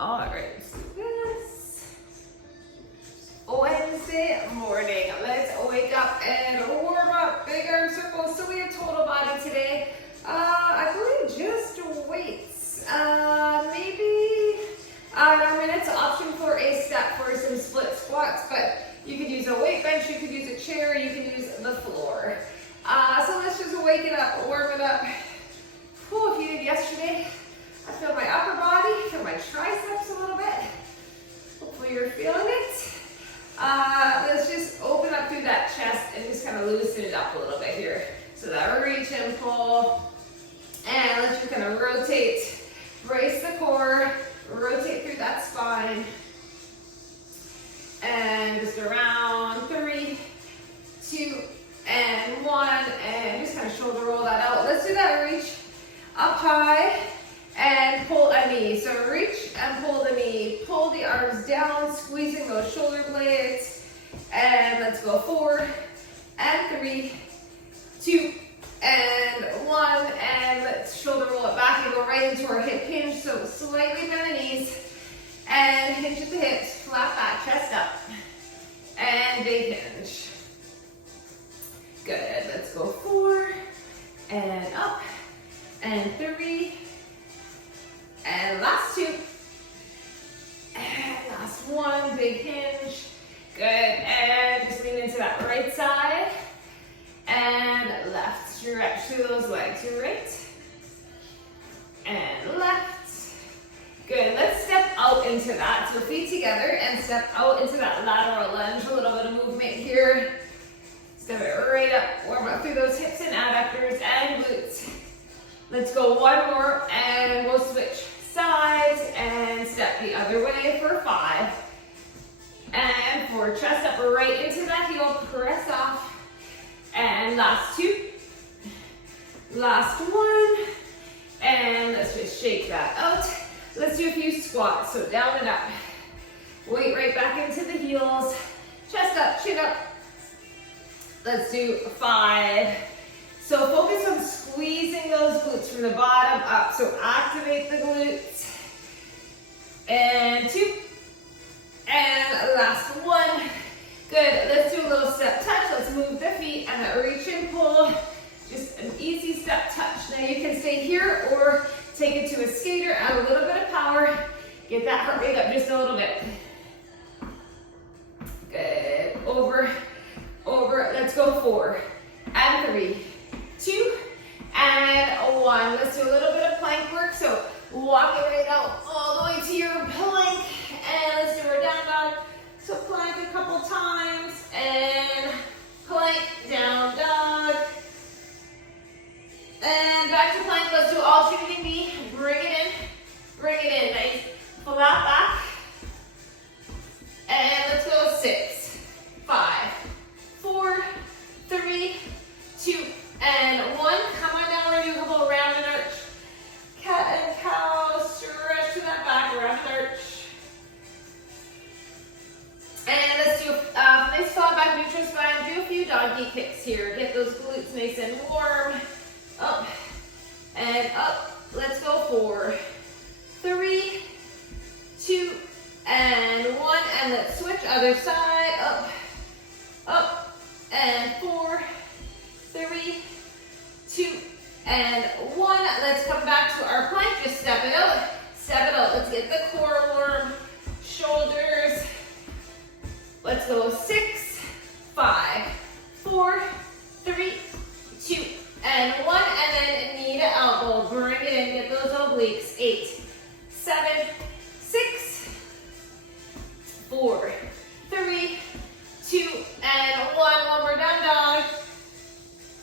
All right, let's do this. Wednesday morning. Let's wake up and warm up. Big arm circles. So we have total body today. I believe just weights. Maybe minutes option for a step for some split squats, but you could use a weight bench, you could use a chair, you could use the floor. So let's just wake it up, warm it up. Whew, if you did yesterday, I feel my upper body, feel my triceps a little bit. Hopefully you're feeling it. Let's just open up through that chest and just kind of loosen it up a little bit here. So that reach and pull. And let's just kind of rotate, brace the core, rotate through that spine. And just around 3, 2, and 1. And just kind of shoulder roll that out. Let's do that reach up high and pull a knee. So reach and pull the knee. Pull the arms down, squeezing those shoulder blades. And let's go 4 and 3, 2, and 1. And let's shoulder roll it back and go right into our hip hinge. So slightly bend the knees and hinge at the hips. Flat back, chest up. And big hinge. Good. Let's go 4 and up. And 3. And last 2. And last 1. Big hinge. Good. And just lean into that right side. And left. Stretch through those legs. Right. And left. Good. Let's step out into that. So feet together and step out into that lateral lunge. A little bit of movement here. Step it right up. Warm up through those hips and adductors and glutes. Let's go one more and we'll switch sides and step the other way for 5. And 4. Chest up right into that heel. Press off. And last 2. Last 1. And let's just shake that out. Let's do a few squats. So down and up. Weight right back into the heels. Chest up, chin up. Let's do 5. So focus on squeezing those glutes from the bottom up. So activate the glutes. And 2. And last 1. Good. Let's do a little step touch. Let's move the feet and that reach and pull. Just an easy step touch. Now you can stay here or take it to a skater. Add a little bit of power. Get that heart rate up just a little bit. Good. Over. Let's go 4 and 3, 2, and 1. Let's do a little bit of plank work. So walk it right out all the way to your plank. And let's do our down dog. So plank a couple times and plank, down dog. And back to plank. Let's do alternating knee. Bring it in. Nice flat back. And let's go 6, 5, 4, 3, 2, and 1. Come on down, we're gonna do a couple of round and arch. Cat and cow, stretch to that back, round and arch. And let's do a nice flat back neutral spine. Do a few doggy kicks here. Get those glutes nice and warm. Up and up. Let's go 4, 3, 2, and 1. And let's switch other side. Up, and 4, 3, 2, and 1. Let's come back to our plank. Just step it out. Let's get the core warm. Shoulders. Let's go 6, 5, 4, 3, 2, and 1. And then knee to elbow. Bring it in. Get those obliques. 8, 7, 6, 4, 3, 2, and 1. One more down dog.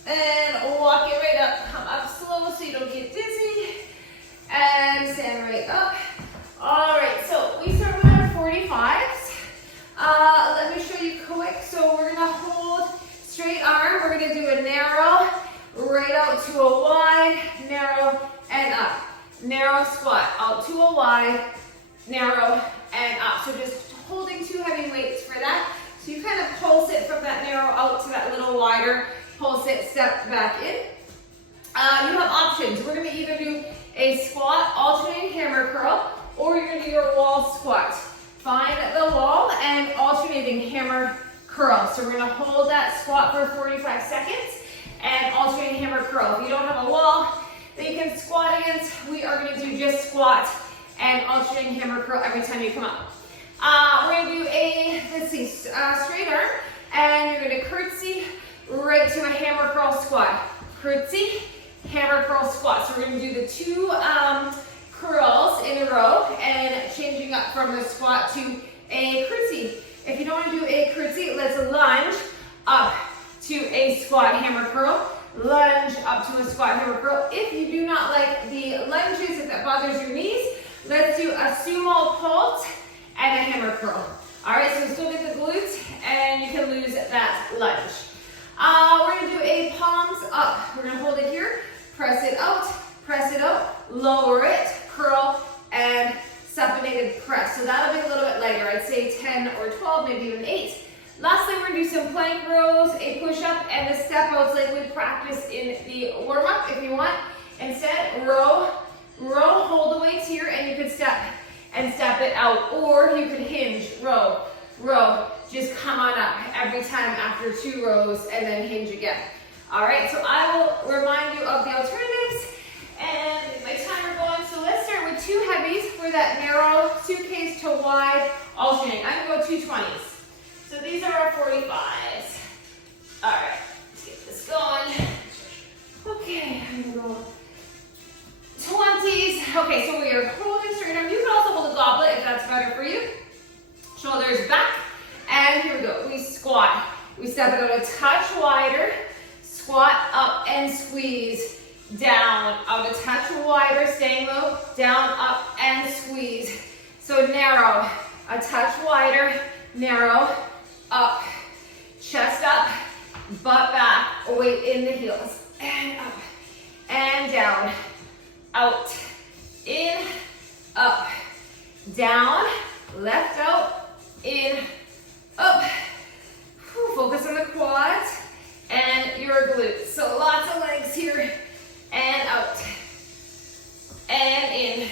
And walk it right up. Come up slow so you don't get dizzy. And stand right up. All right, so we start with our 45s. Let me show you quick. So we're gonna hold straight arm. We're gonna do a narrow, right out to a wide, narrow, and up. Narrow squat, out to a wide, narrow, and up. So just holding 2 heavy weights for that. So you kind of pulse it from that narrow out to that little wider. Pulse it, step back in. You have options. We're going to either do a squat, alternating hammer curl, or you're going to do your wall curl. So we're gonna hold that squat for 45 seconds and alternating hammer curl. If you don't have a wall that you can squat against, we are gonna do just squat and alternating hammer curl every time you come up. We're gonna do a, let's see, straight arm, and you're gonna curtsy right to a hammer curl squat. Curtsy, hammer curl squat. So we're gonna do the two curls in a row and changing up from a squat to a curtsy. If you don't want to do a curtsy, let's lunge up to a squat hammer curl. Lunge up to a squat hammer curl. If you do not like the lunges, if that bothers your knees, let's do a sumo pulse and a hammer curl. All right, so still get the glutes and you can lose that lunge. We're gonna do a palms up. We're gonna hold it here, press it out, lower it, curl, and supinated press. So that'll be a little bit lighter. I'd say 10 or 12, maybe even 8. Lastly, we're gonna do some plank rows, a push-up, and the step outs like we practiced in the warm-up if you want. Instead, row, hold the weights here, and you could step it out, or you could hinge, row, just come on up every time after 2 rows and then hinge again. All right, so I will remind you of the alternatives and get my timer going. So let's start with 2 heavies for that narrow suitcase to wide alternating. I'm gonna go 2 20s. So these are our 45s. All right, let's get this going. Okay, I'm gonna go 20s. Okay, so we are holding straight arm. You can also hold a goblet if that's better for you. Shoulders back, and here we go. We squat. We step it out a touch wider. Squat up and squeeze. Down, up a touch wider, staying low. Down, up and squeeze. So narrow, a touch wider, narrow, up, chest up, butt back, weight in the heels, and up, and down, out, in, up, down, left out, in, up. Focus on the quads and your glutes. So lots of legs here, and out, and in,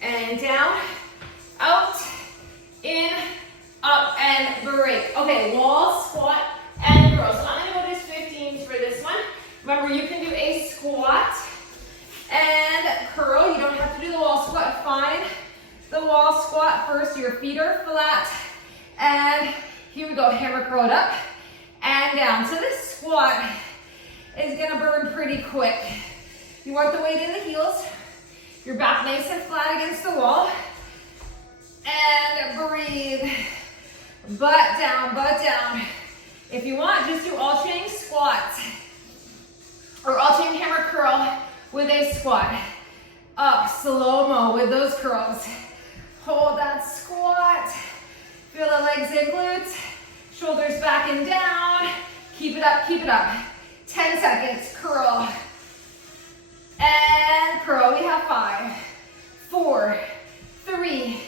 and down, out, in, up, and break. Okay, wall, squat, and curl. So I'm gonna go just 15s for this one. Remember, you can do a squat and curl. You don't have to do the wall squat. Find the wall squat first. Your feet are flat, and here we go. Hammer curl it up and down. So this squat is gonna burn pretty quick. You want the weight in the heels. Your back nice and flat against the wall. And breathe. Butt down, butt down. If you want, just do alternating squats or alternating hammer curl with a squat. Up, slow-mo with those curls. Hold that squat. Feel the legs and glutes. Shoulders back and down. Keep it up, keep it up. 10 seconds, curl. And curl, we have 5, 4, 3,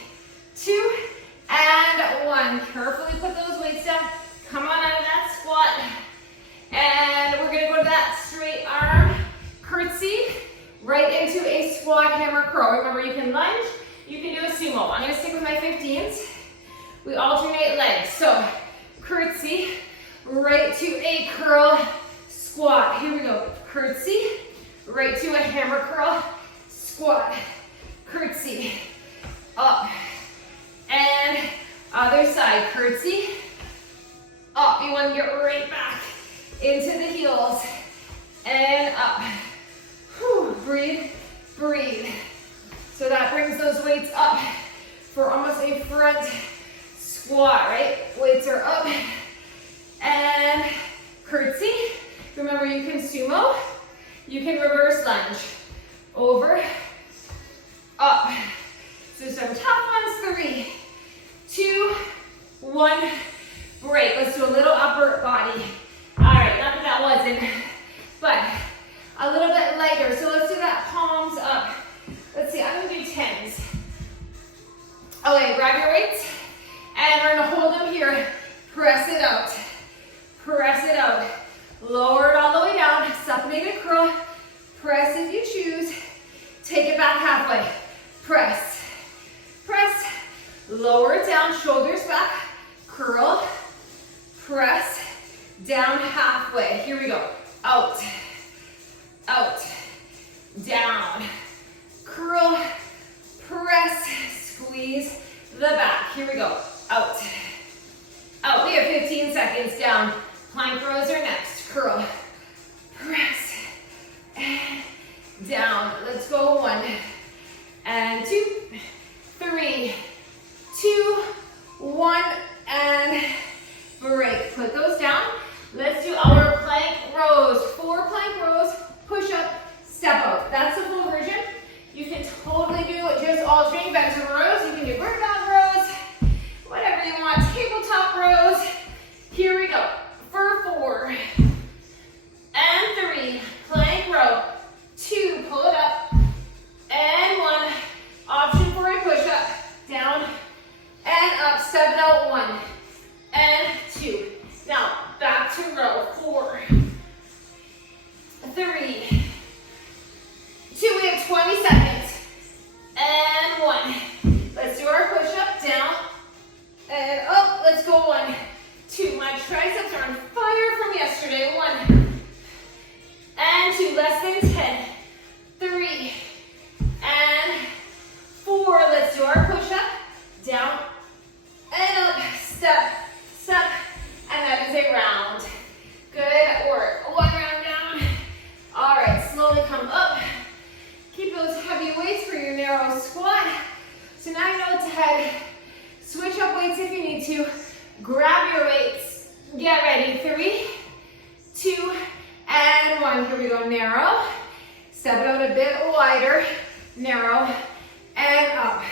2, and 1. Carefully put those weights down. Come on out of that squat. And we're gonna go to that straight arm curtsy right into a squat hammer curl. Remember, you can lunge, you can do a sumo. I'm gonna stick with my 15s. We alternate legs. So curtsy right to a curl squat. Here we go. Curtsy right to a hammer curl squat. Curtsy up. And other side, curtsy, up. You want to get right back into the heels and up. Whew. Breathe, breathe. So that brings those weights up for almost a front squat, right? Weights are up and curtsy. Remember, you can sumo, you can reverse lunge, over, up. So some tough ones, 3, 2, 1, break. Let's do a little upper body. All right, not that that wasn't, but a little bit lighter. So let's do that palms up. Let's see, I'm gonna do 10s. Okay, grab your weights, and we're gonna hold them here. Press it out, press it out. Lower it all the way down, supinated curl. Press if you choose. Take it back halfway. Press, press. Lower it down, shoulders back. Curl, press, down halfway. Here we go. Out, out, down. Curl, press, squeeze the back. Here we go. Out, out. We have 15 seconds. Down. Plank rows are next. Curl, press, and down. Let's go. 1 and 2, 3, 2, 1, and break. Put those down. Let's do our plank rows. 4 plank rows, push up, step out. That's the full version. You can totally do just alternating vector rows. You can do bird dog rows, whatever you want. Tabletop rows. Here we go. For 4 and 3, plank row. 2, pull it up, and 1. Option for a push up, down and up. Step it out. 1 and 2. Now back to row. 4, 3, 2. We have 20 seconds. And 1. Let's do our push up, down and up. Let's go. 1, 2. My triceps are on fire from yesterday. 1 and 2. Less than 10. 3 and 4. Let's do our push up, down and up. Step, step, and that is a round. Good work. 1 round down. All right, slowly come up. Keep those heavy weights for your narrow squat. So now you know what to head. Switch up weights if you need to. Grab your weights. Get ready. 3, 2, and 1. Here we go. Narrow. Step it out a bit wider. Narrow. And up.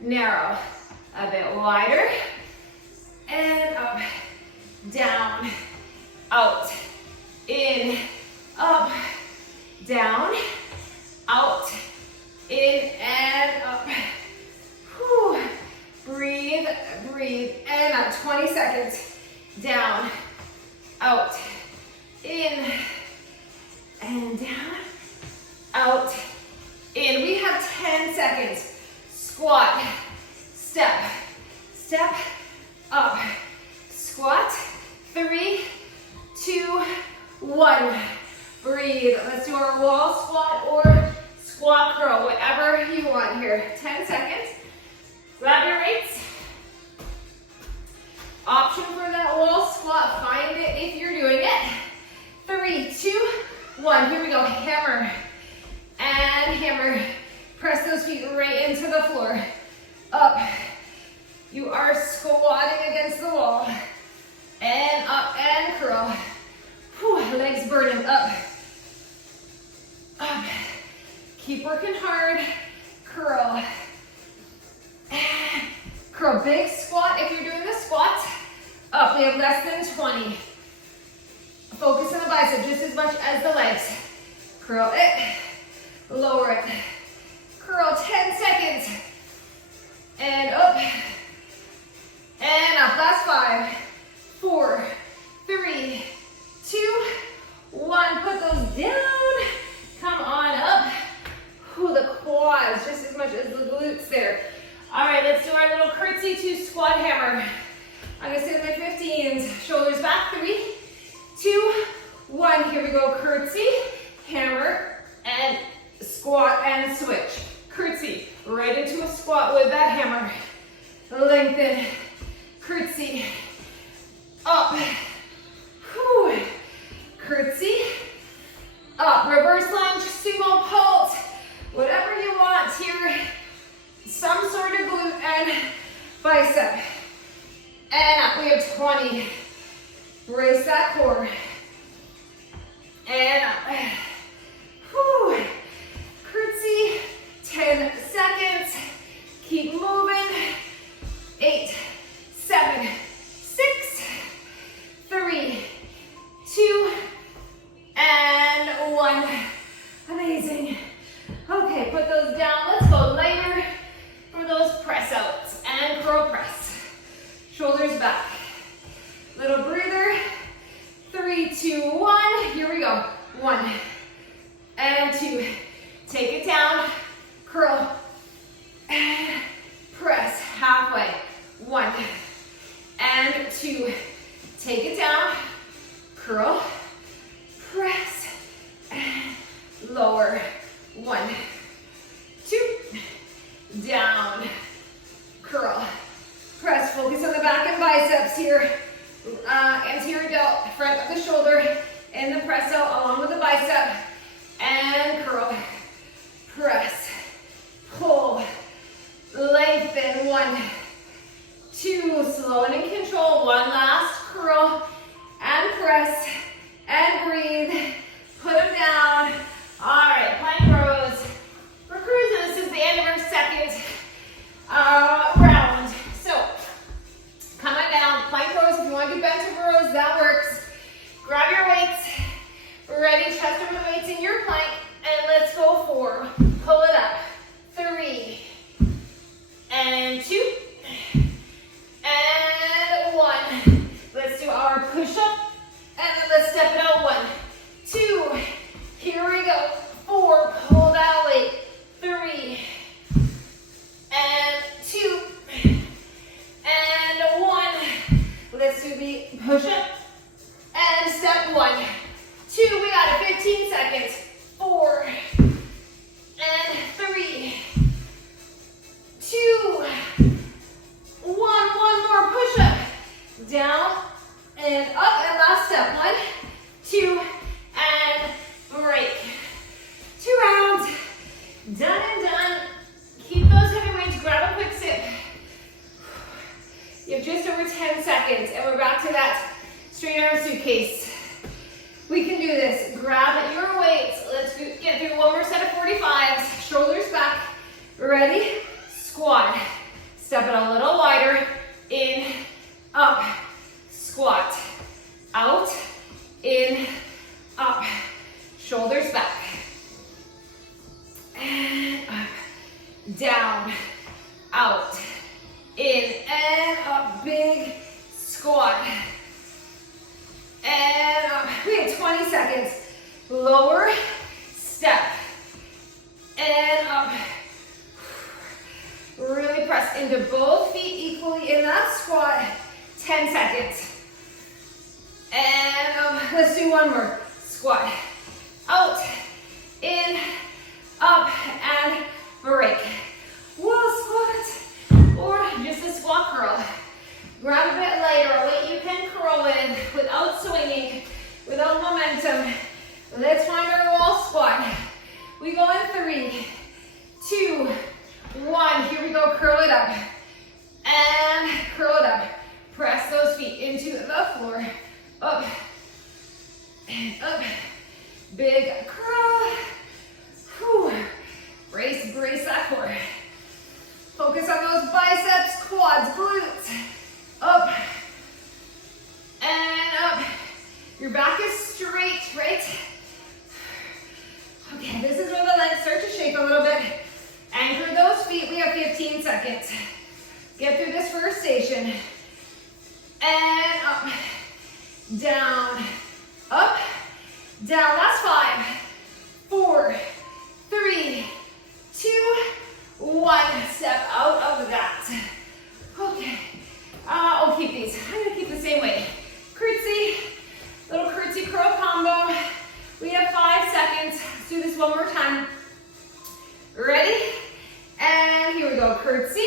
Narrow. A bit wider. And up. Down. Out. In. Up. Down. Out. In and up. Whew. Breathe, breathe, and up. 20 seconds. Down, out, in, and down, out, in. We have 10 seconds. Squat, step, step, up. Squat, 3, 2, 1. Breathe. Let's do our wall squat or squat curl, whatever you want here. 10 seconds. Grab your weights. Option for that wall squat. Find it if you're doing it. 3, 2, 1. Here we go. Hammer and hammer. Press those feet right into the floor. Up. You are squatting against the wall. And up and curl. Whew, legs burning. Up. Up. Keep working hard. Curl. And curl. Big squat if you're doing the squat. Up. We have less than 20. Focus on the bicep just as much as the legs. Curl it. Lower it. Curl. 10 seconds. And up. And up. Last 5, 4, 3, 2, 1. Put those down. Come on up. Ooh, the quads just as much as the glutes there. All right, let's do our little curtsy to squat hammer. I'm gonna sit in my 15s. Shoulders back. 3, 2, 1. Here we go. Curtsy, hammer, and squat and switch. Curtsy, right into a squat with that hammer. Lengthen. Curtsy. Up. Whew. Curtsy. Up. Reverse lunge, sumo pulse. Whatever you want here. Some sort of glute and bicep. And up. We have 20. Brace that core. And up. Whew. Curtsy. 10 seconds. Keep moving. 8, 7, 6, 3, 2, and 1. Amazing. Okay, put those down. Let's go lighter for those press outs and curl press. Shoulders back. Little breather. 3, 2, 1. Here we go. 1 and 2. Take it down. Curl and press. biceps here, anterior delt, front of the shoulder, and the press out along with the bicep, and curl, press, pull, lengthen, 1, 2, slow and in control, 1 last curl, and press, and breathe, put them down. All right, plank rows. We're cruising. This is the end of our second round. So, come on down, plank rows. If you want to do bent over rows, that works. Grab your weights. Ready, chest over the weights in your plank, and let's go for, pull it up, 3, and 2, and 1. Let's do our push-up, and then let's step it out, 1, 2, here we go, 4, pull that weight, 3, and 2, and 1. Let's do the push-up, and step 1, 2, we got it, 15 seconds, 4, and 3, 2, 1, one more push-up, down, and up, and last step, 1, 2, and break. 2 rounds, done and done. Keep those heavy weights, grab a quick sip. You have just over 10 seconds, and we're back to that straight arm suitcase. We can do this. Grab your weights. Let's get through one more set of 45s. Shoulders back. Ready? Squat. Step it a little wider. In, up. Squat. Out. In, up. Shoulders back. And up. Down. Out. In and up. Big squat. And up. We have 20 seconds. Lower, step, and up. Really press into both feet equally in that squat. 10 seconds. And up. Let's do one more. Squat. Out, in, up, and break. Wall squat, or just a squat curl. Grab a bit lighter, a weight you can curl with without swinging, without momentum. Let's find our wall squat. We go in 3, 2, 1. Here we go, curl it up. And curl it up. Press those feet into the floor. Up, and up. Big curl. Whew. Brace that core. Focus on those biceps, quads, glutes. Up and up. Your back is straight, right? Okay, this is where the legs start to shake a little bit. Anchor those feet. We have 15 seconds. Get through this first station. And up, down, up, down. Last 5, 4, 3, 2, 1. Step out of that. Okay. I'll keep these. I'm gonna keep the same weight. Curtsy, little curtsy curl combo. We have 5 seconds. Let's do this one more time. Ready? And here we go. Curtsy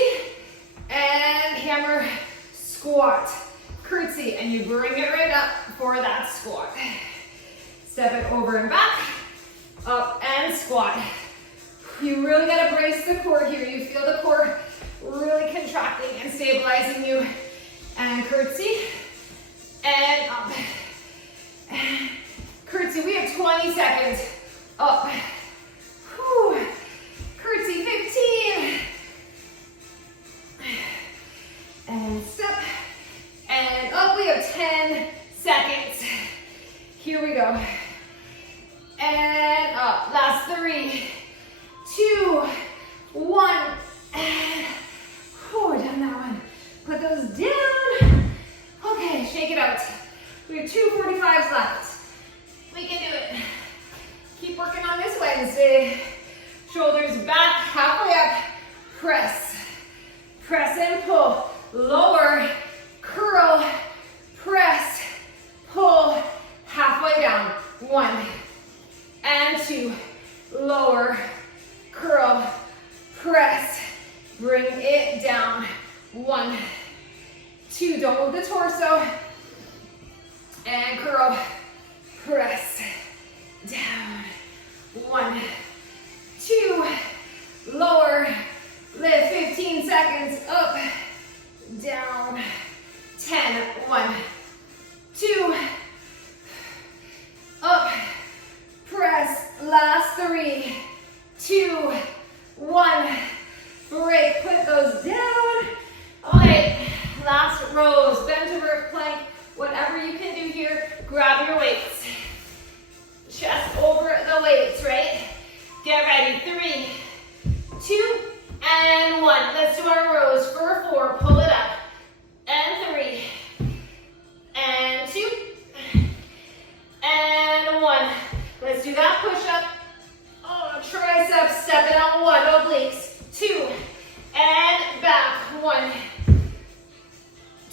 and hammer squat. Curtsy, and you bring it right up for that squat. Step it over and back, up and squat. You really gotta brace the core here. You feel the core really contracting and stabilizing you. And curtsy, and up. And curtsy, we have 20 seconds. Up. Whew. Curtsy, 15. And step. And up, we have 10 seconds. Here we go. And up, last 3, 2, 1. And we're done that one. Put those down. Okay, shake it out. We have 2 45s left. We can do it. Keep working on this Wednesday. Shoulders back, halfway up. Press. Press and pull. Lower. Curl. Press. Pull. Halfway down. 1 and 2. Lower. Curl. Press. Bring it down. 1, 2, don't move the torso. And curl, press, down. 1, 2, lower, lift, 15 seconds, up, down, 10, 1, 2, up, press, last 3, 2, 1, break, put those down. Okay, last rows, bend over plank, whatever you can do here, grab your weights. Chest over the weights, right? Get ready, 3, 2, and 1. Let's do our rows for 4, pull it up, and 3, and 2, and 1. Let's do that push-up. Oh, triceps, step it out, 1, obliques, 2, and back, 1,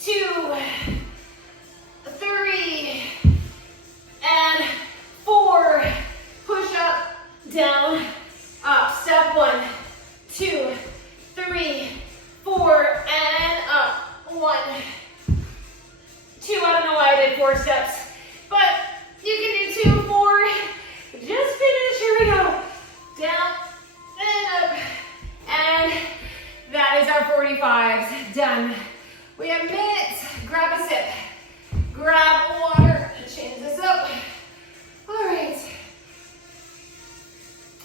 2, 3, and 4, push up, down, up, step 1, 2, 3, 4, and up, 1, 2, I don't know why I did 4 steps, but you can do 2, 4, just finish, here we go, down, and up, and that is our 45s, done. We have minutes, grab a sip, grab water, change this up. All right.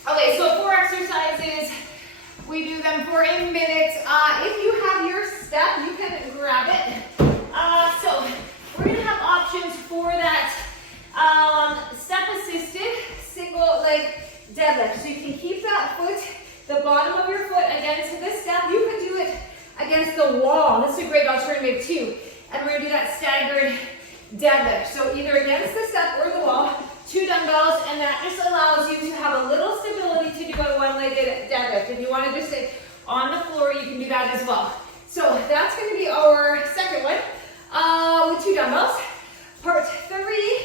Okay, so 4 exercises. We do them for a minute. If you have your step, you can grab it. So we're gonna have options for that step-assisted single leg deadlift. So you can keep that foot, the bottom of your foot against the step. You can do it against the wall. This is a great alternative too. And we're gonna do that staggered deadlift. So either against the step or the wall, 2 dumbbells, and that just allows you to have a little stability to do a one-legged deadlift. If you want to just sit on the floor, you can do that as well. So that's going to be our second one with 2 dumbbells. Part 3,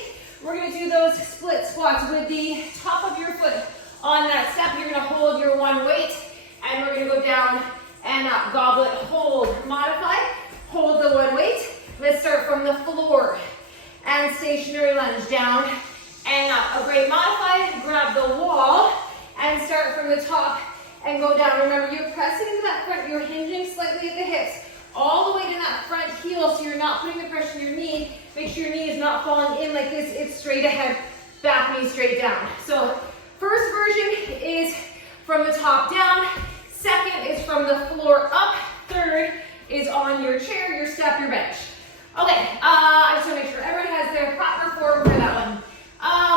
we're going to do those split squats with the top of your foot on that step. You're going to hold your one weight, and we're going to go down and up. Goblet, hold, modify, hold the one weight. Let's start from the floor and stationary lunge down and up. A great modify, grab the wall and start from the top and go down. Remember, you're pressing into that front, you're hinging slightly at the hips, all the way to that front heel, so you're not putting the pressure on your knee. Make sure your knee is not falling in like this, it's straight ahead, back knee straight down. So first version is from the top down, second is from the floor up, third is on your chair, your step, your bench. Okay, I just want to make sure everyone has their proper form for that one.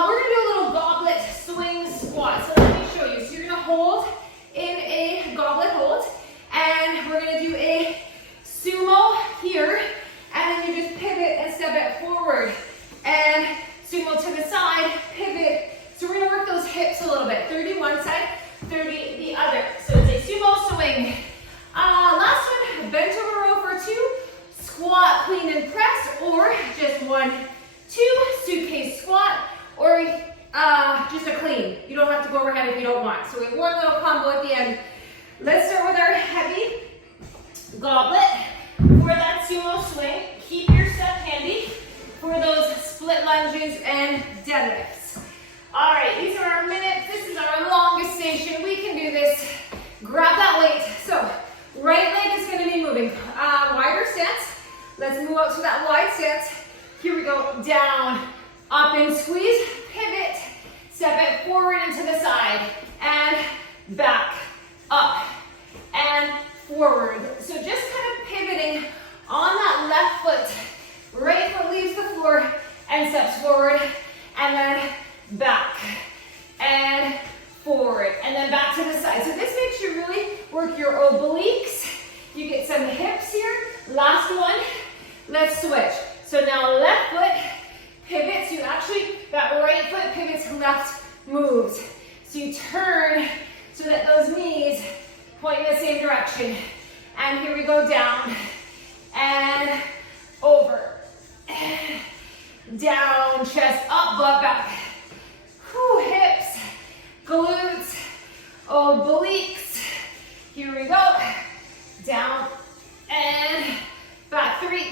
We're going to do a little goblet swing squat. So let me show you. So you're going to hold in a goblet hold, and we're going to do a sumo here, and then you just pivot and step it forward, and sumo to the side, pivot. So we're going to work those hips a little bit. 30 one side, 30 the other. So it's a sumo swing. Last one, bent over row for 2. Squat, clean and press, or just 1, 2, suitcase squat, or just a clean. You don't have to go overhead if you don't want. So we have one little combo at the end. Let's start with our heavy goblet for that sumo swing. Keep your step handy for those split lunges and deadlifts. All right, these are our minutes. This is our longest station. We can do this. Grab that weight. So right leg is going to be moving. Wider stance. Let's move out to that wide stance. Here we go, down, up and squeeze, pivot, step it forward into the side, and back, up, and forward. So just kind of pivoting on that left foot. Right foot leaves the floor and steps forward, and then back, and forward, and then back to the side. So this makes you really work your obliques. You get some hips here. Last one. Let's switch. So now left foot pivots. You actually, that right foot pivots, left moves. So you turn so that those knees point in the same direction. And here we go, down and over. Down, chest up, butt back. Whew, hips, glutes, obliques. Here we go. Down and back. 3,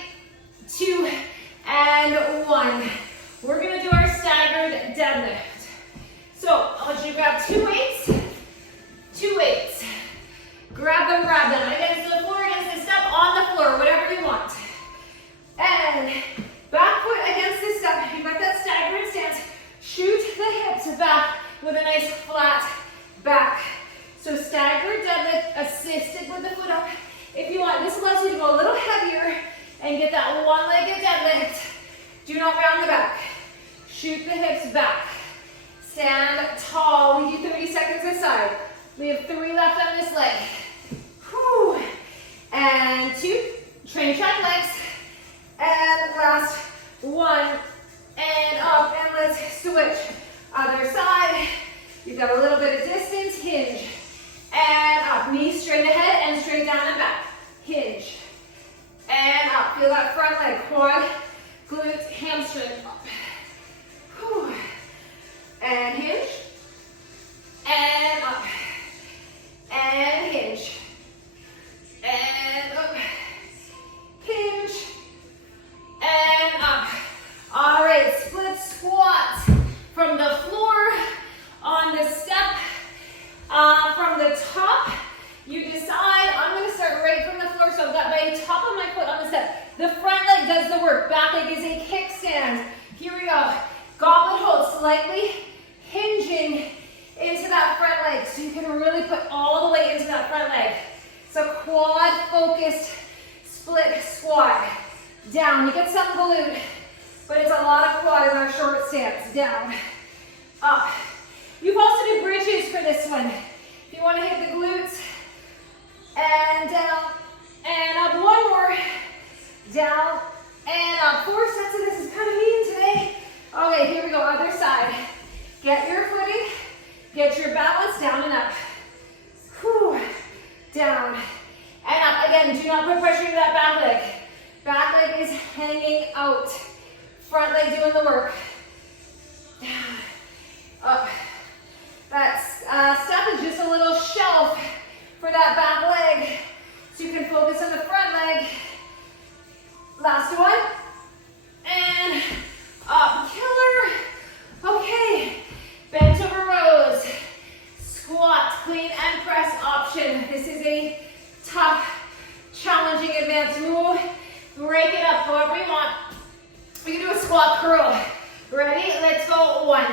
and get that one-legged deadlift. Do not round the back. Shoot the hips back. Stand tall. We do 30 seconds this side. We have 3 left on this leg. Whew. And 2. Train track legs. And last 1. And up. And let's switch. Other side. You've got a little bit of distance. Hinge. And up. Knees straight ahead and straight down and back. Hinge. And up. Feel that front leg. Quad, glutes, hamstring. Up. Whew. And hinge. And up. And hinge. And up. Hinge. And up. All right, split squat from the floor on the step. From the top, you decide, I'm going to start right from the floor, so I've got my top of my foot on the step. The front leg does the work. Back leg is a kickstand. Here we go. Goblet hold, slightly hinging into that front leg, so you can really put all the weight into that front leg. So quad focused split squat. Down, you get some glute, but it's a lot of quad in our short stance. Down, up. You can also do bridges for this one. If you want to hit the glutes, and down, and up. One more, down, and up. 4 sets of this is kind of mean today. Okay, here we go, other side. Get your footing, get your balance, down and up. Whew. Down and up. Again, do not put pressure to that back leg. Back leg is hanging out. Front leg doing the work. Down, up. That step is just a little shelf for that back leg, so you can focus on the front leg. Last one. And up. Killer. Okay. Bent over rows. Squat, clean and press option. This is a tough, challenging advanced move. Break it up however you want. We can do a squat curl. Ready? Let's go. 1,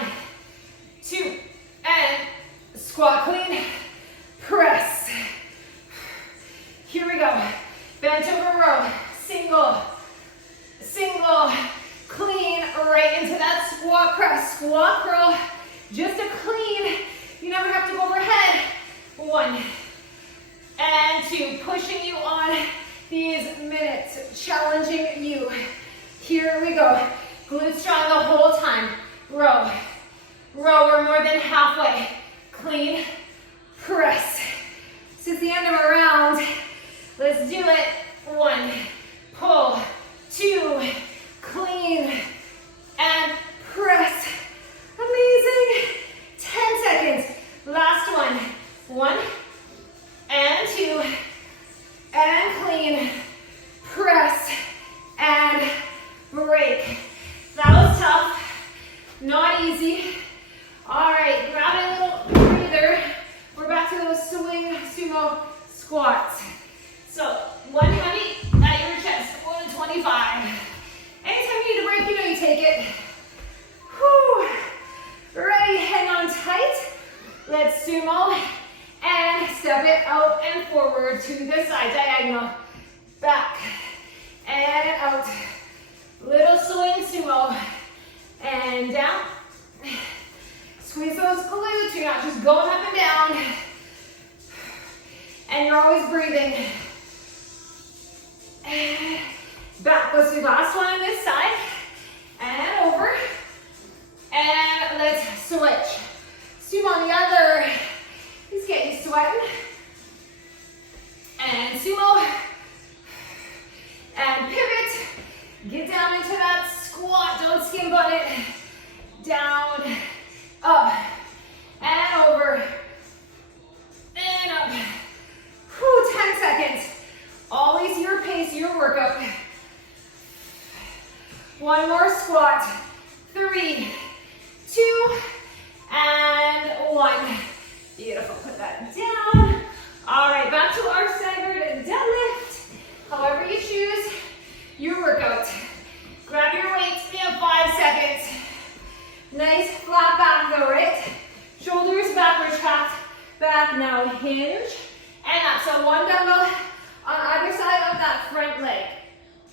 2, and squat clean. Press. Here we go. Bent over row. Single, single, clean, right into that squat press. Squat curl, just a clean. You never have to go overhead. 1 and 2, pushing you on these minutes, challenging you. Here we go. Glutes strong the whole time. Row, row, we're more than halfway. Clean, press. This is the end of our round. Let's do it. 1, pull, 2, clean, and press. Amazing. 10 seconds. Last one. 1 and 2, and clean, press, and break. That was tough. Not easy. All right, grab a little breather. We're back to those swing sumo squats. So 1 heavy at your chest, 125. Anytime you need a break, you know you take it. Whew. Ready, hang on tight. Let's sumo and step it out and forward to the side, diagonal. Back and out. Little swing sumo. And down. Squeeze those glutes. You're not just going up and down. And you're always breathing. And back. Let's do the last one on this side. And over. And let's switch. Sumo on the other. He's getting sweating. And sumo. And pivot. Get down into that squat. Don't skin butt it. Down. Up. And over. And up. Whew, 10 seconds. Always your pace, your workout. 1 more squat. 3, 2, and 1. Beautiful. Put that down. All right, back to our staggered deadlift. However you choose your workout. Grab your weights. We have 5 seconds. Nice flat back though, right? Shoulders back, retract back. Now hinge and up. So 1 dumbbell on either side of that front leg.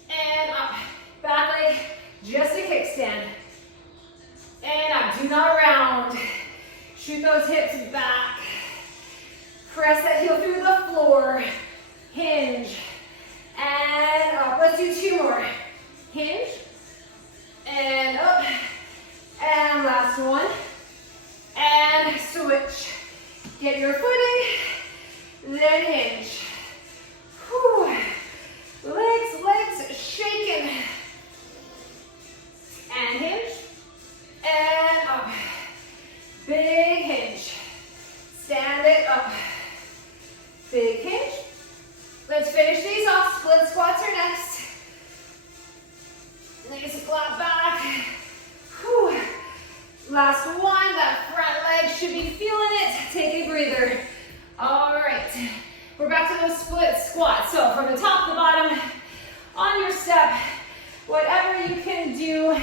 And step, whatever you can do.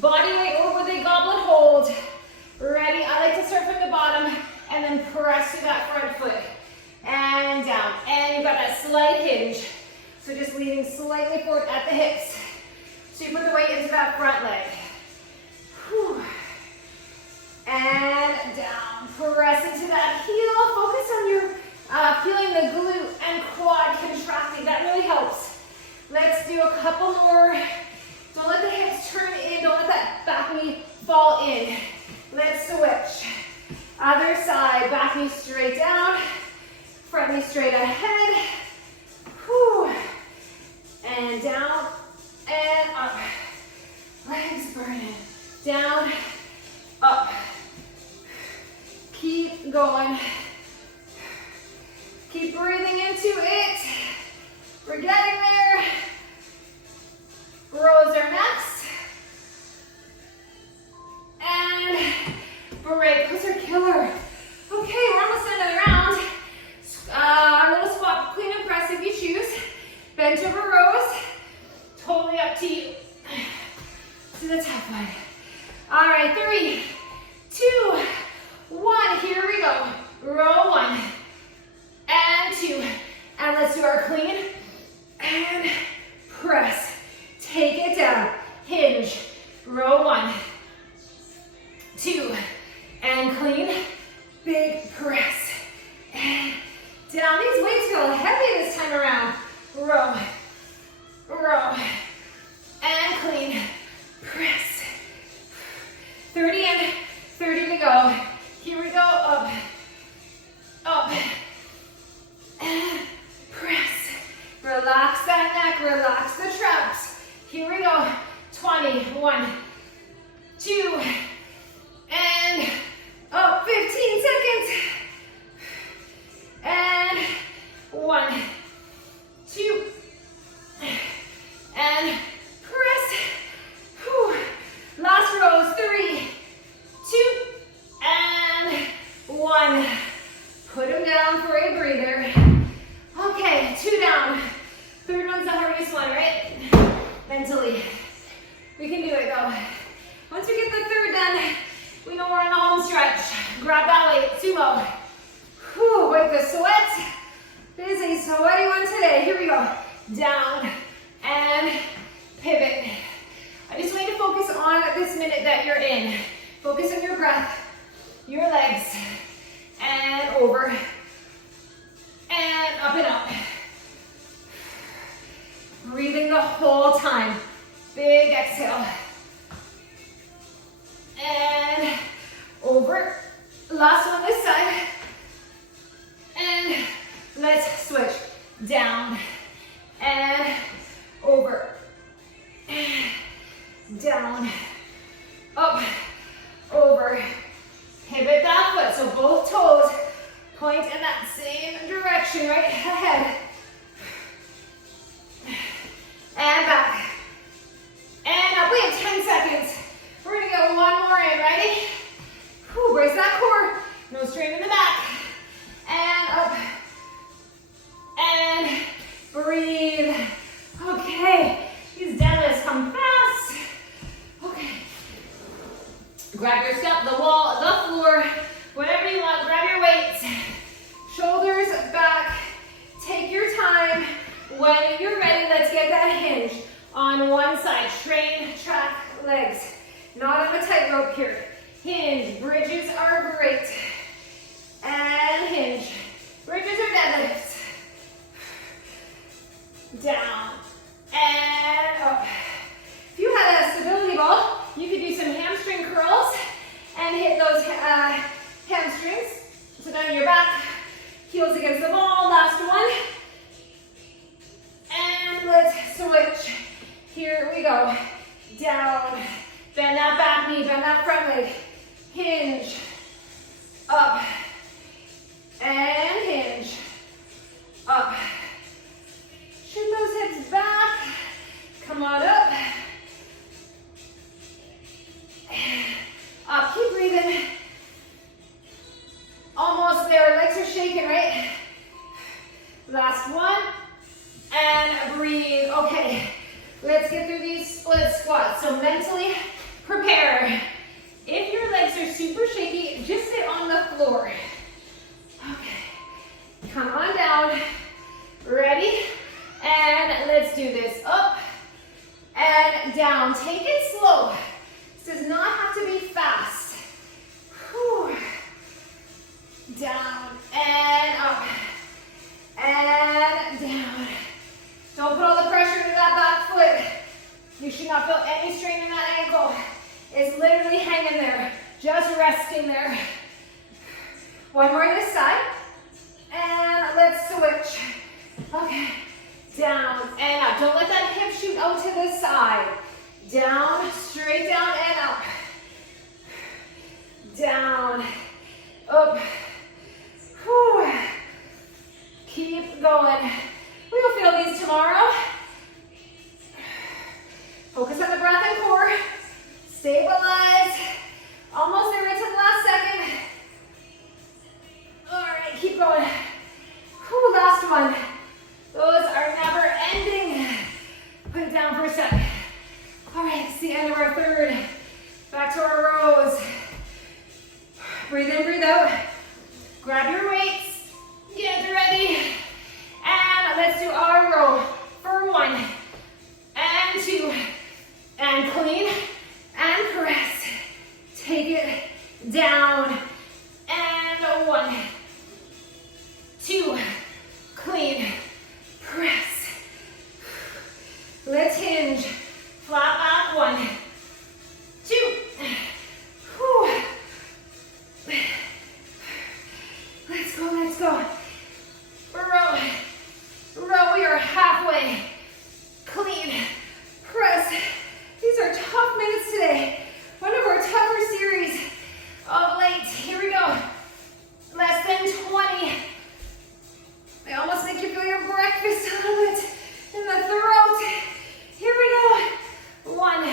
Body weight over the goblet hold. Ready? I like to start from the bottom and then press to that front foot. And down. And you've got that slight hinge. So just leaning slightly forward at the hips. So you put the weight into that front leg. Whew. And down. Press into that heel. Focus on your feeling the glute and quad contracting. That really helps. Let's do a couple more. Don't let the hips turn in. Don't let that back knee fall in. Let's switch. Other side. Back knee straight down. Front knee straight ahead. Whew. And down and up. Legs burning. Down, up. Keep going. Keep breathing into it. We're getting there. Rows are next. And break. Those are killer. Okay, we're almost done another round. Our little squat, clean and press if you choose. Bent over rows. Totally up to you. To the top line. All right, 3, 2, 1. Here we go. Row 1 and 2. And let's do our clean and press. Take it down. Hinge. Row 1, 2, and clean. Big press. And down. These weights feel heavy this time around. Row, row, and clean. Press. 30 in, 30 to go. Here we go. Up, up, and press. Relax that neck. Relax the traps. Here we go. 20. 1, 2, and up. 15 seconds. And 1, 2, and press. Whew. Last rows. 3, 2, and 1. Put them down for a breather. Okay, 2 down. Third one's the hardest one, right? Mentally. We can do it though. Once we get the third done, we know we're on a home stretch. Grab that weight. Sumo. Whew, wipe the sweat. Busy, sweaty one today. Here we go. Down and pivot. I just want you to focus on this minute that you're in. Focus on your breath, your legs, and over, and up and up. Breathing the whole time. Big exhale. And over. Last one this side. And let's switch. Down and over. Down, up, over. Pivot that foot, so both toes point in that same direction, right ahead. And back. And up, we have 10 seconds. We're gonna go one more in, ready? Whew, brace that core, no strain in the back. And up, and breathe. Okay, these deadlifts come fast. Okay. Grab your step, the wall, the floor, whatever you want. Grab your weights. Shoulders back. Take your time. When you're ready, let's get that hinge on one side. Train, track, legs. Not on the tightrope here. Hinge. Bridges are great. And hinge. Bridges are deadlifts. Down. And up. If you had a stability ball, you could do some hamstring curls and hit those hamstrings. So down your back, heels against the wall. Last one. And let's switch. Here we go. Down. Bend that back knee, bend that front leg. Hinge. Up. And hinge. Up. Shin those hips back. Come on up. Up, keep breathing. Almost there, legs are shaking, right? Last one. And breathe. Okay, Let's get through these split squats. So mentally prepare. If your legs are super shaky, just sit on the floor. Okay, come on down. Ready? And let's do this. Up and down. Take it slow. This does not have to be fast. Whew. Down and up and down. Don't put all the pressure into that back foot. You should not feel any strain in that ankle. It's literally hanging there, just resting there. One more this side. And let's switch. Okay, down and up. Don't let that hip shoot out to the side. Down, straight down and up. Down, up. Whew. Keep going. We'll feel these tomorrow. Focus on the breath and core. Stabilize. Almost there right to the last second. All right, keep going. Whew, last one. Those are never ending. Put it down for a sec. All right, it's the end of our third. Back to our rows. Breathe in, breathe out. Grab your weights. Get ready. And let's do our row for 1 and 2. And clean and press. Take it down. And 1, 2. Clean. Press. Let's hinge. Flat back. 1, 2. Whew. Let's go, let's go. Row. Row, we are halfway. Clean. Press. These are tough minutes today. One of our tougher series of late. Here we go. Less than 20. They almost make you feel your breakfast a little bit in the throat. Here we go. 1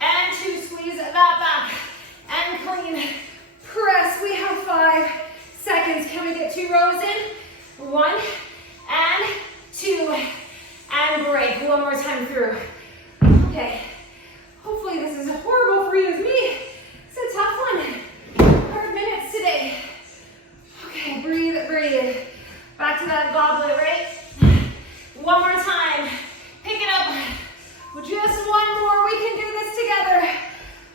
and 2. Squeeze that back. And clean. Press. We have 5 seconds. Can we get 2 rows in? 1 and 2. And break. One more time through. Okay. Hopefully this is as horrible for you as me. It's a tough one. Hard minutes today. Okay, breathe, breathe. Back to that goblet, right? One more time. Pick it up. Just one more. We can do this together.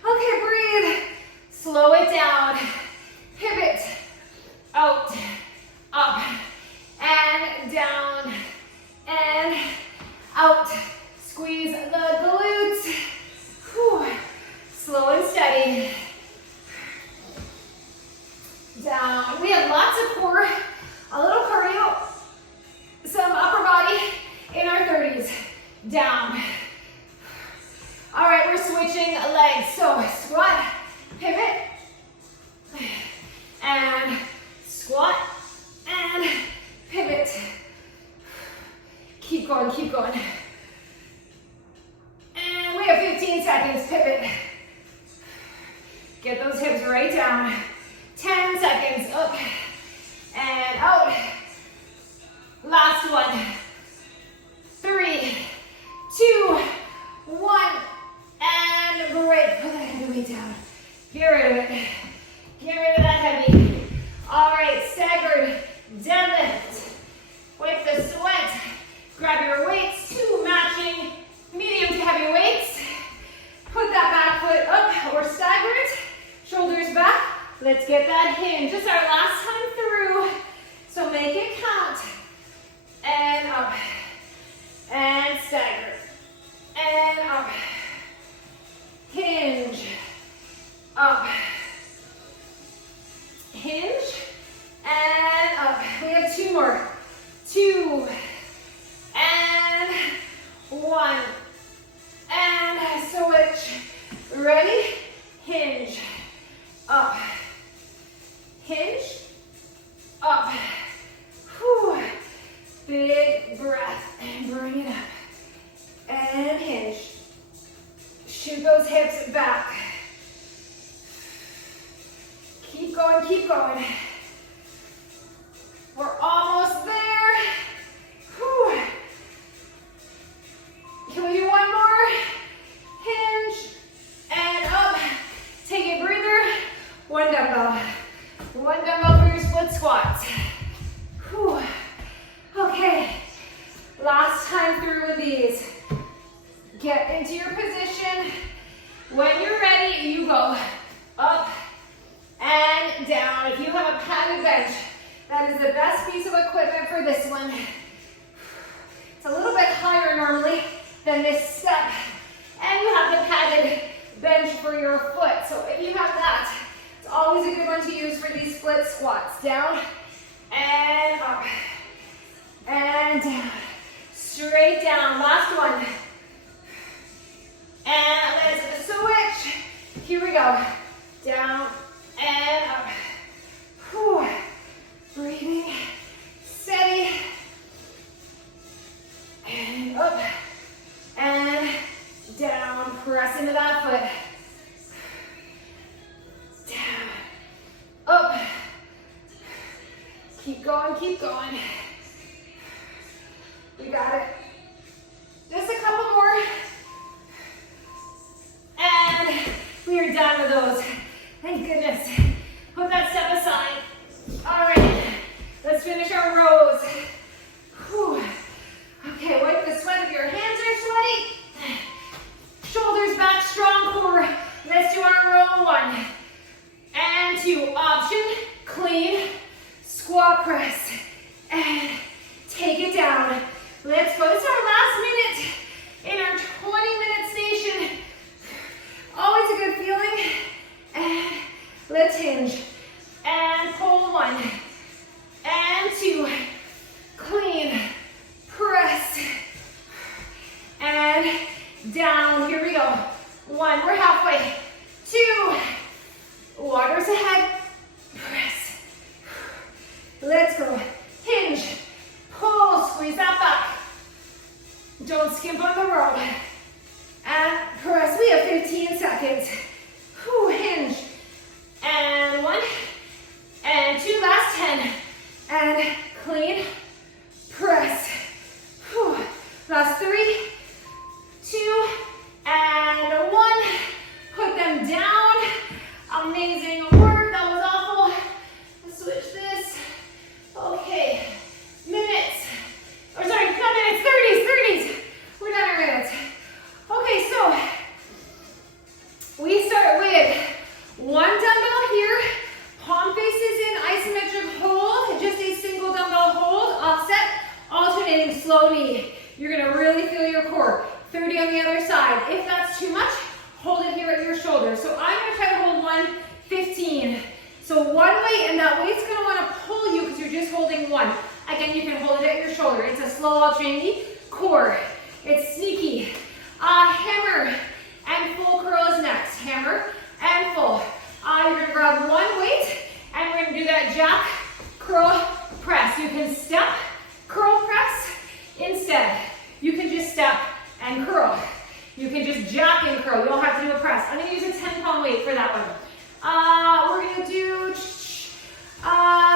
Okay, breathe. Slow it down. Pivot. Out. Up. And down. And out. Squeeze the glutes. Whew. Slow and steady. Down. We have lots of core, a little cardio, some upper body in our 30s. Down. All right, we're switching legs. So squat, pivot, and squat, and pivot. Keep going, keep going. And we have 15 seconds, pivot. Get those hips right down. 10 seconds, up and out. Last one. 3, 2, 1, and break. Put that heavy weight down. Get rid of it. Get rid of that heavy. All right, staggered deadlift. Wipe the sweat. Grab your weights, 2 matching medium to heavy weights. Put that back foot up or staggered. Shoulders back. Let's get that hinge. Just our last time through. So make it count. And up. And stagger. And up. Hinge. Up. Hinge. And up. We have 2 more. 2. And 1. And switch. Ready? Hinge. Up. Hinge. Up. Whew. Big breath and bring it up. Can we do one more? Hinge and up. Take a breather. One dumbbell. One dumbbell for your split squats. Whew. Okay, last time through with these. Get into your position. When you're ready, you go up and down. If you have a padded bench, that is the best piece of equipment for this one. It's a little bit higher normally than this step. And you have the padded bench for your foot. So if you have that, it's always a good one to use for these split squats. Down and up and down. Straight down. Last one. And let's switch. Here we go. Down and up. Whew. Breathing. Steady. And up. And down. Press into that foot. Down. Up. Keep going, keep going. We got it. Just a couple more. And we are done with those. Thank goodness. Put that step aside. All right, let's finish our rows. Whew. Okay, wipe the sweat if your hands are sweaty. Shoulders back, strong core. Let's do our row 1 and 2. Option, clean, squat press, and take it down. Let's go. This is our last minute in our 20-minute station. Always a good feeling. And let's hinge. And pull 1 and 2. Clean, press, and down. Here we go. 1, we're halfway. 2, water's ahead. Press. Let's go. Hinge, pull, squeeze that back. Don't skimp on the row. And press. We have 15 seconds. Whew, hinge. And 1, and 2, last 10. And clean, press. Whew. Last 3, 2, and 1. Put them down. Amazing work. That was awful. Let's switch this. Okay. Minutes. Or sorry, not minutes, 30s. We're done in minutes. Okay, so we start with 1 dumbbell here. Palm faces in, isometric hold. Just a single dumbbell hold. Offset, alternating slow knee. You're gonna really feel your core. 30 on the other side. If that's too much, hold it here at your shoulder. So I'm gonna try to hold 1, 15. So 1 weight, and that weight's gonna wanna pull you because you're just holding 1. Again, you can hold it at your shoulder. It's a slow alternating core. It's sneaky. Hammer and full curl is next. Hammer and full. You're gonna grab 1 weight, and we're gonna do that jack, curl, press. You can step, curl, press. Instead, you can just step and curl. You can just jack and curl. You don't have to do a press. I'm gonna use a 10-pound weight for that one. We're gonna do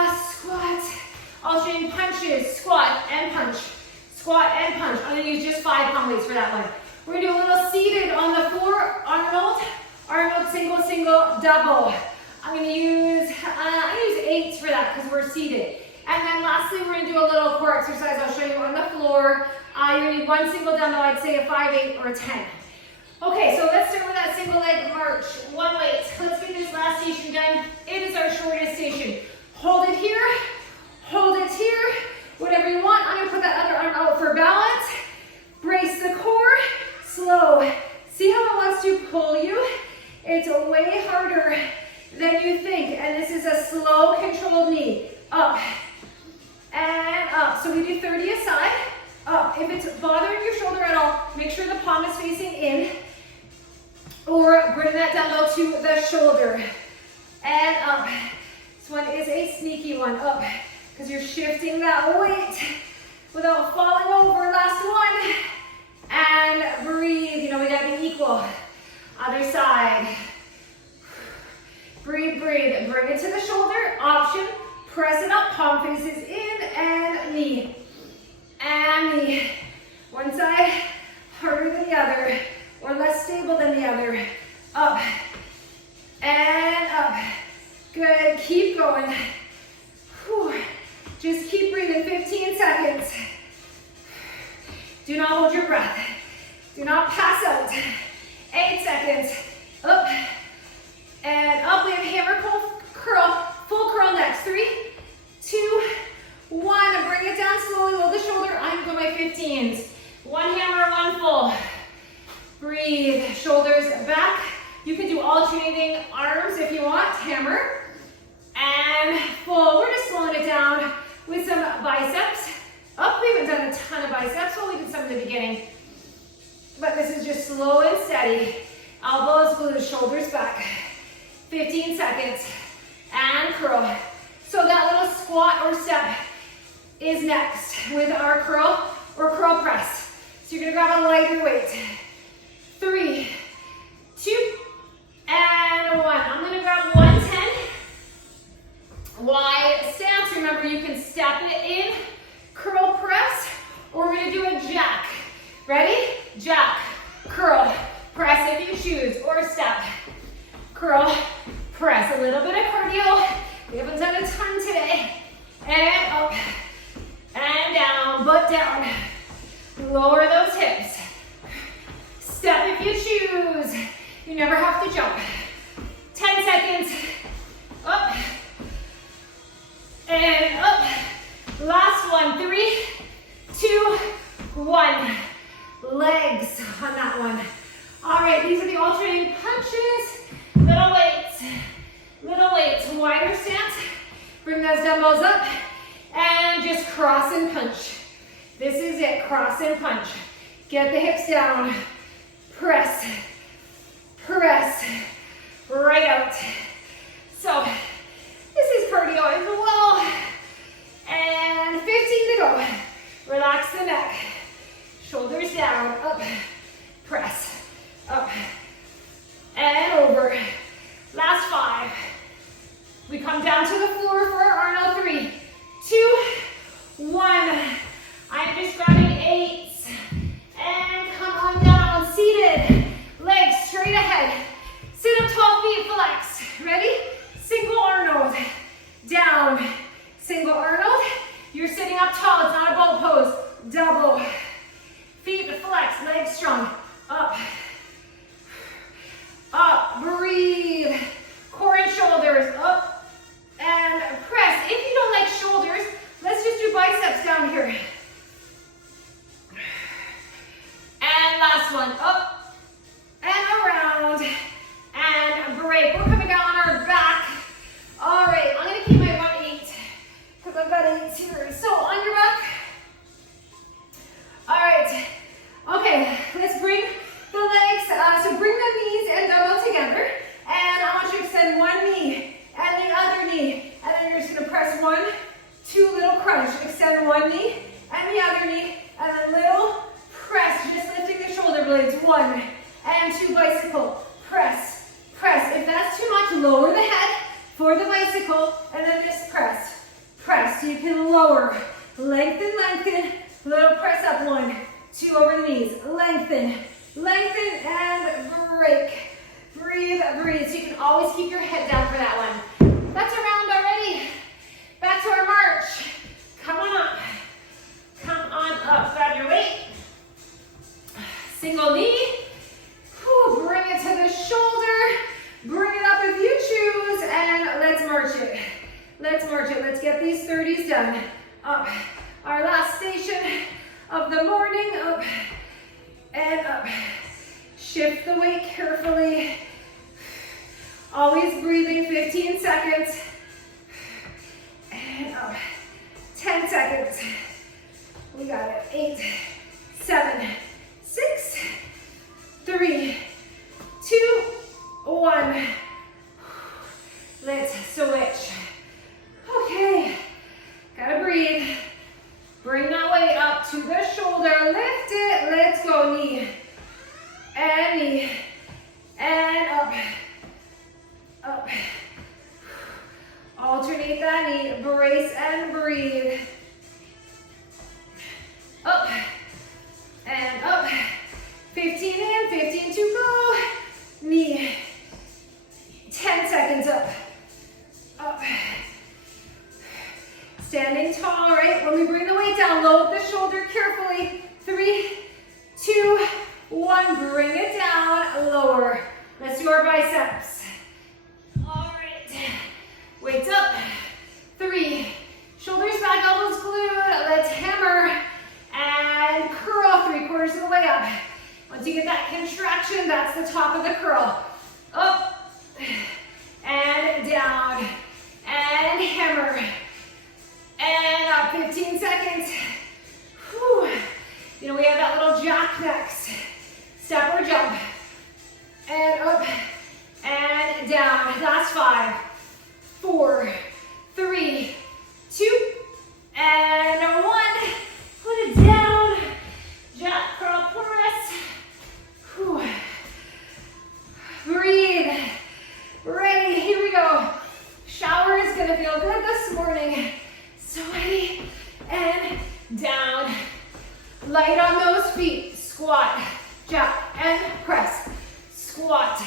squat, alternating punches, squat and punch, squat and punch. I'm gonna use just 5-pound weights for that one. We're gonna do a little seated on the floor, Arnold, single, double. I'm gonna use 8s for that because we're seated. And then lastly, we're gonna do a little core exercise. I'll show you on the floor. You're gonna need 1 single dumbbell, I'd say a 5, 8, or a 10. Okay, so let's start with that single leg march. 1 weight. Let's get this last station done. It is our shortest station. Hold it here, whatever you want. I'm gonna put that other arm out for balance. Brace the core, slow. See how it wants to pull you? It's way harder than you think. And this is a slow, controlled knee. Up and up. So we do 30 aside. Up. If it's bothering your shoulder at all, make sure the palm is facing in. Or bring that dumbbell to the shoulder. And up. This one is a sneaky one. Up. Because you're shifting that weight without falling over. Last one. And breathe. You know, we gotta be equal. Other side. Breathe. Bring it to the shoulder. Option. Press it up. Palm faces in and knee. And knee. One side. harder than the other or less stable than the other. Up and up. Good, keep going. Whew. Just keep breathing, 15 seconds. Do not hold your breath. Do not pass out. 8 seconds. Up and up. We have hammer curl, full curl next. 3, 2, 1. Bring it down slowly, roll the shoulder. I'm going my 15s. One hammer, one full. Breathe, shoulders back. You can do alternating arms if you want. Hammer and full. We're just slowing it down with some biceps. Up, we haven't done a ton of biceps. Well, we did some in the beginning. But this is just slow and steady. Elbows, glutes, shoulders back. 15 seconds. And curl. So that little squat or step is next with our curl or curl press. So you're gonna grab a lighter weight. 3, 2, and 1. I'm gonna grab 110. Wide stance. Remember, you can step it in, curl press, or we're gonna do a jack. Ready? Jack, curl, press if you choose, or step. Curl, press. A little bit of cardio. We haven't done a ton today. And up, and down, butt down. Lower those hips. Step if you choose. You never have to jump. 10 seconds. Up. And up. Last one. 3, 2, 1. Legs on that one. All right, these are the alternating punches. Little weights. Little weights. Wider stance. Bring those dumbbells up. And just cross and punch. This is it. Cross and punch. Get the hips down. Press. Press. Right out. So, this is cardio as well. And 15 to go. Relax the neck. Shoulders down. Up. Press. Up. And over. Last 5. We come down to the floor for our Arnold. 3, 2, 1. I'm just grabbing 8s. And come on down. Seated. Legs straight ahead. Sit up 12 feet, flex. Ready? Single Arnold. Down. Single Arnold. You're sitting up tall. It's not a boat pose. Double. Feet flex. Legs strong. Up. Up. Breathe. Core and shoulders. Up. And press. If you don't like shoulders, let's just do biceps down here. And last one. Up. And around. And break. We're coming down on our back. All right. I'm going to keep my 1-8 because I've got 8s here. So on your back. All right. Okay. Let's bring the legs. So bring the knees and dumbbell together. And I want you to extend one knee and the other knee. And then you're just going to press 1, 2 little crunch. Extend one knee and the other knee. And then little press. Just lifting the shoulder blades. 1 and 2 bicycle. Press. Press. If that's too much, lower the head for the bicycle. And then just press. Press. So you can lower. Lengthen, lengthen. Little press up. 1, 2 over the knees. Lengthen. Lengthen and break. Breathe, breathe. So you can always keep your head down for that one. That's a round already. Back to our march. Come on up. Come on up. Grab your weight. Single knee. Whew, bring it to the shoulder. Bring it up if you choose. And let's march it. Let's march it. Let's get these 30s done. Up. Our last station of the morning. Up and up. Shift the weight carefully. Always breathing. 15 seconds. And up. 10 seconds. We got it. 8, 7, 6, 3, 2, 1. Let's switch. Okay. Gotta breathe. Bring that weight up to the shoulder. Lift it. Let's go. Knee. And knee. And up. Up. Alternate that knee. Brace and breathe. Up. one, bring it down, lower. Let's do our biceps. All right, weights up. 3, shoulders back, elbows glued. Let's hammer and curl 3/4 of the way up. Once you get that contraction, that's the top of the curl. Up and down and hammer and up. 15 seconds. Whew. You know, we have that little jack next. Step or jump. And up and down. Last 5, 4, 3, 2, and 1. Put it down. Jack, curl, press. Whew. Breathe. Ready. Here we go. Shower is going to feel good this morning. Sweaty and down. Light on those feet. Squat, jack, and press. Squat,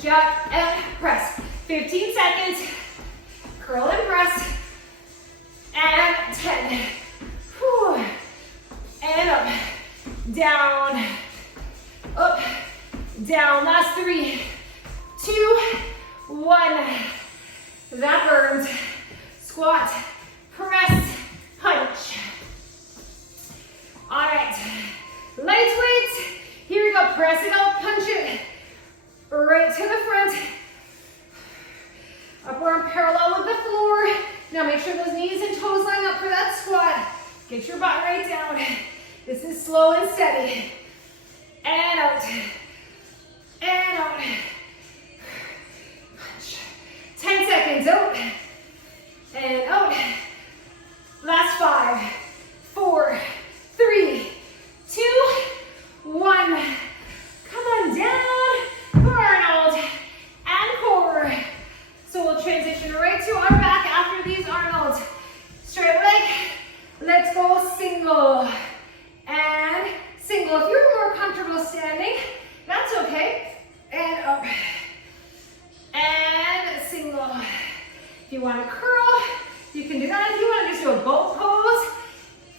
jack, and press. 15 seconds. Curl and press. And 10. Whew. And up. Down. Up. Down. Last 3, 2, 1. That burns. Squat, press, punch. All right. Light weights. Here we go. Press it out, punch it. Right to the front. Upper arm parallel with the floor. Now make sure those knees and toes line up for that squat. Get your butt right down. This is slow and steady. And out. And out. Punch. 10 seconds. Out. And out. Last 5, 4, 3, 2, 1. Come on down. Arnold and core. So we'll transition right to our back after these Arnolds. Straight leg. Let's go single. And single. If you're more comfortable standing, that's okay. And up. And single. If you want to curl, you can do that. If you want to just do a boat pose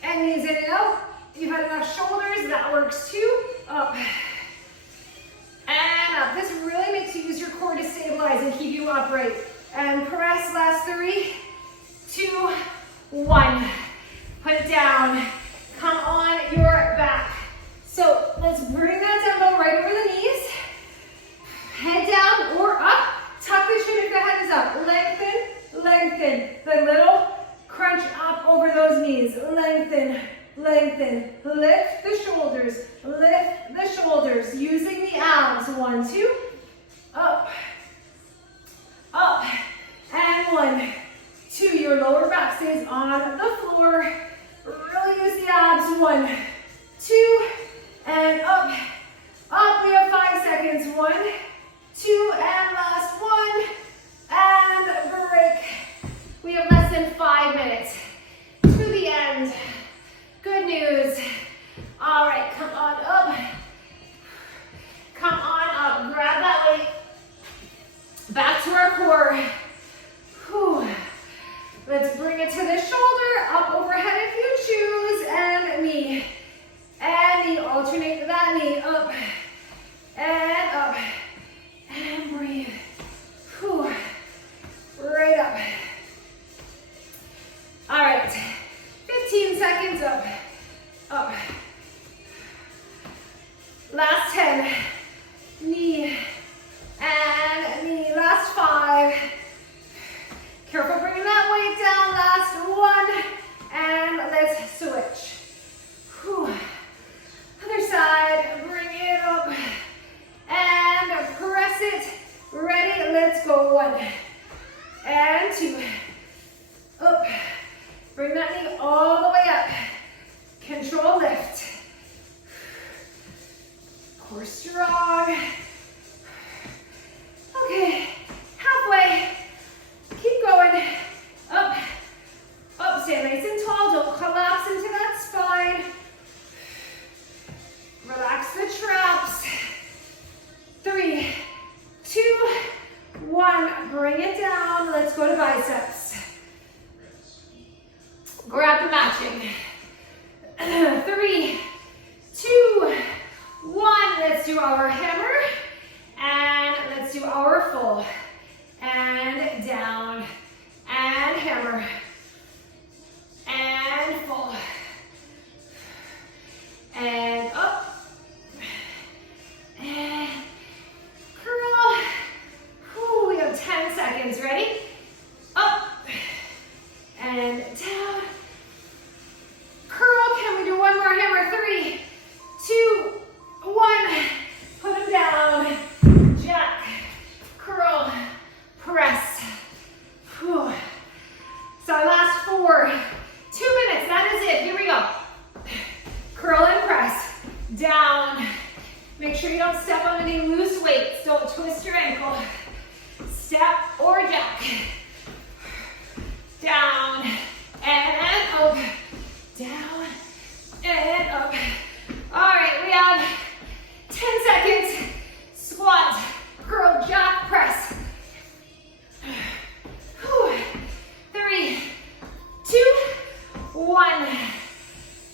and knees in and out, you've had enough shoulders, that works too. Up. And up. This really makes you use your core to stabilize and keep you upright. And press. Last 3, 2, 1. Put it down. Come on your back. So let's bring that dumbbell right over the knees. Head down or up. Tuck the chin if the head is up. Lengthen, lengthen. The little crunch up over those knees. Lengthen, lengthen. Lift the shoulders. Lift the shoulders. Using the abs. 1, 2. Up. Up. And 1, 2. Your lower back stays on the floor. Really use the abs. 1, 2. And up. Up. We have 5 seconds. 1, 2. And last 1. And break. We have less than 5 minutes to the end. Good news. All right, come on up. Come on up. Grab that weight. Back to our core. Whew. Let's bring it to the shoulder, up overhead if you choose, and knee. And knee. Alternate that knee. Up. And up. And breathe. Whew. Right up. All right. 15 seconds up. Up. Last 10. Knee. And knee. Last 5. Careful bringing that weight down. Last 1. And let's switch. Whew. Other side. Bring it up. And press it. Ready? Let's go. 1. And 2. Up. Bring that knee all the way up. Control lift. Core strong. Okay, halfway. Keep going. Up. Up. Stay nice and tall. Don't collapse into that spine. Relax the traps. 3, 2, 1. Bring it down. Let's go to biceps. Grab the matching. 3, 2, 1. Let's do our hammer, and let's do our full. And down, and hammer, and full, and up, and curl. Whew, we have 10 seconds. Ready? Up, and down. Curl. Can we do one more hammer? 3, 2, 1. Put them down. Jack, curl, press. Whew. So our last 4, 2 minutes. That is it. Here we go. Curl and press. Down. Make sure you don't step on any loose weights. Don't twist your ankle. Step or jack. Down and up. Down and up. All right, we have 10 seconds. Squat, curl, jack, press. 3, 2, 1.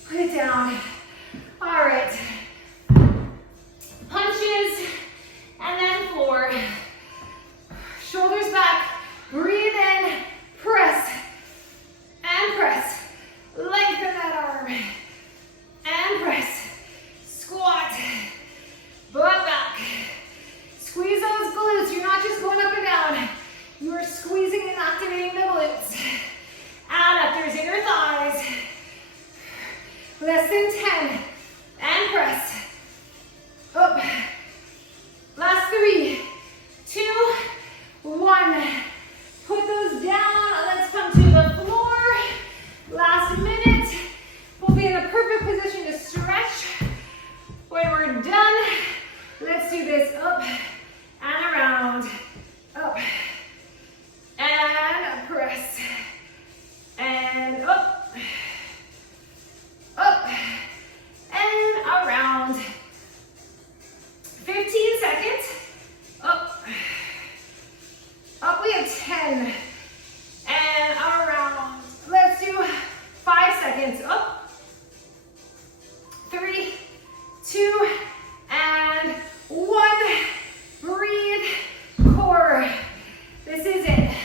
Put it down. All right. Punches and then floor. Shoulders back. Breathe in. Press and press. Lengthen that arm and press. Squat. Butt back. Squeeze those glutes. You're not just going up and down. You are squeezing and activating the glutes. Adductors, inner thighs. Less than 10. And press. Up. Last 3, 2, 1. Put those down. Let's come to the floor. Last minute. We'll be in a perfect position to stretch. When we're done, let's do this up and around. Up and press. And up. Up and around. 15 seconds. Up. Up, we have 10. And around. Let's do 5 seconds. Up. 3, 2, and 1. Breathe. Core. This is it.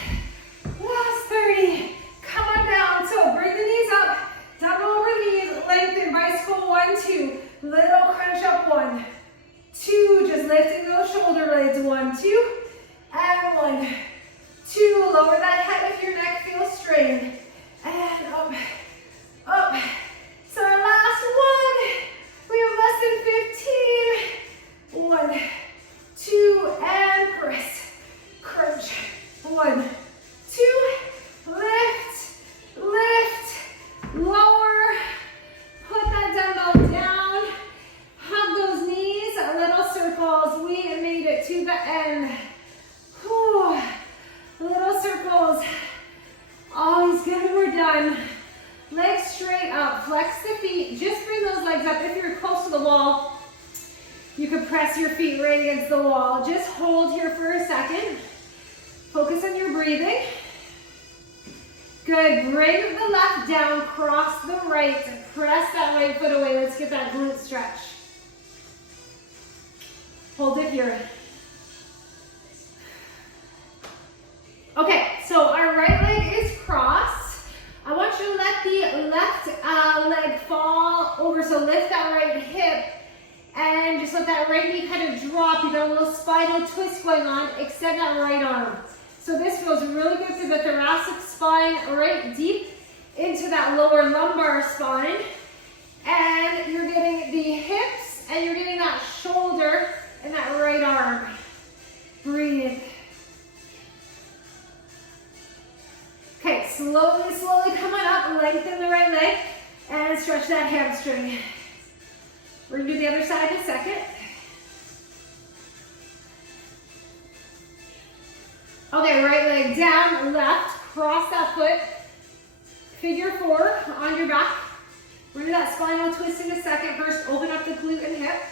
Last 30. Come on down. So bring the knees up. Double over knees. Lengthen. Bicycle. 1, 2. Little crunch up. 1, 2. Just lifting those shoulder blades. 1, 2. And 1, 2. Lower that head if your neck feels strained. And up. Up. So our last 1. We have less than 15. 1, 2, and press. Crunch. 1, 2. Lift. Lift. Lower. Put that dumbbell down. Hug those knees. Little circles. We made it to the end. Whew. Little circles. Always good when we're done. Legs straight up. Flex the feet. Just bring those legs up. If you're close to the wall, you can press your feet right against the wall. Just hold here for a second. Focus on your breathing. Good. Bring the left down. Cross the right. Press that right foot away. Let's get that glute stretch. Hold it here. Okay, so our right leg is crossed. I want you to let the left leg fall over. So lift that right hip and just let that right knee kind of drop. You got a little spinal twist going on. Extend that right arm. So this feels really good to the thoracic spine, right deep into that lower lumbar spine. And you're getting the hips and you're getting that shoulder and that right arm. Breathe. Okay, slowly, slowly coming up. Lengthen the right leg and stretch that hamstring. We're gonna do the other side in a second. Okay, right leg down, left, cross that foot. Figure 4 on your back. We're gonna do that spinal twist in a second. First, open up the glute and hip.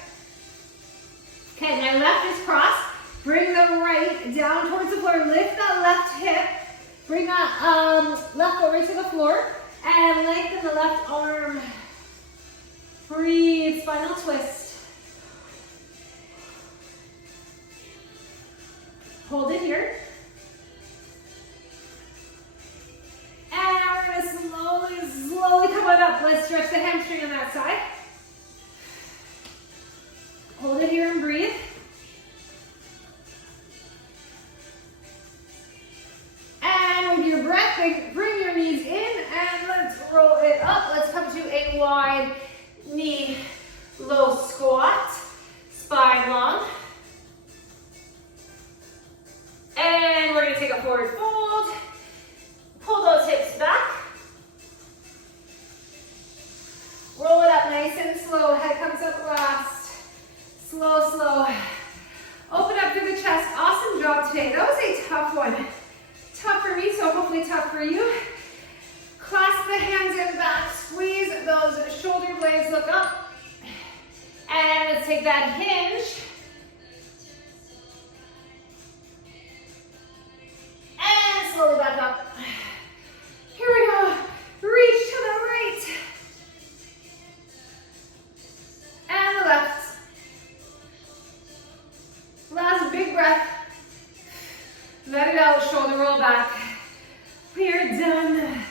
Okay, my left is crossed. Bring the right down towards the floor. Lift that left hip. Bring that left foot right to the floor. And lengthen the left arm. Breathe, spinal twist. Hold it here. And we're gonna slowly come on up. Let's stretch the hamstring on that side. Hold it here and breathe. And with your breath, bring your knees in and let's roll it up. Let's come to a wide knee, low squat, spine long. And we're gonna take a forward fold. Pull those hips back. Roll it up nice and slow. Head comes up last. Slow, slow. Open up through the chest. Awesome job today. That was a tough one. Tough for me, so hopefully tough for you. Clasp the hands in back. Squeeze those shoulder blades. Look up. And let's take that hinge. And slowly back up. Here we go. Reach to the right. And the left. Last big breath. Let it out, shoulder roll back. We are done.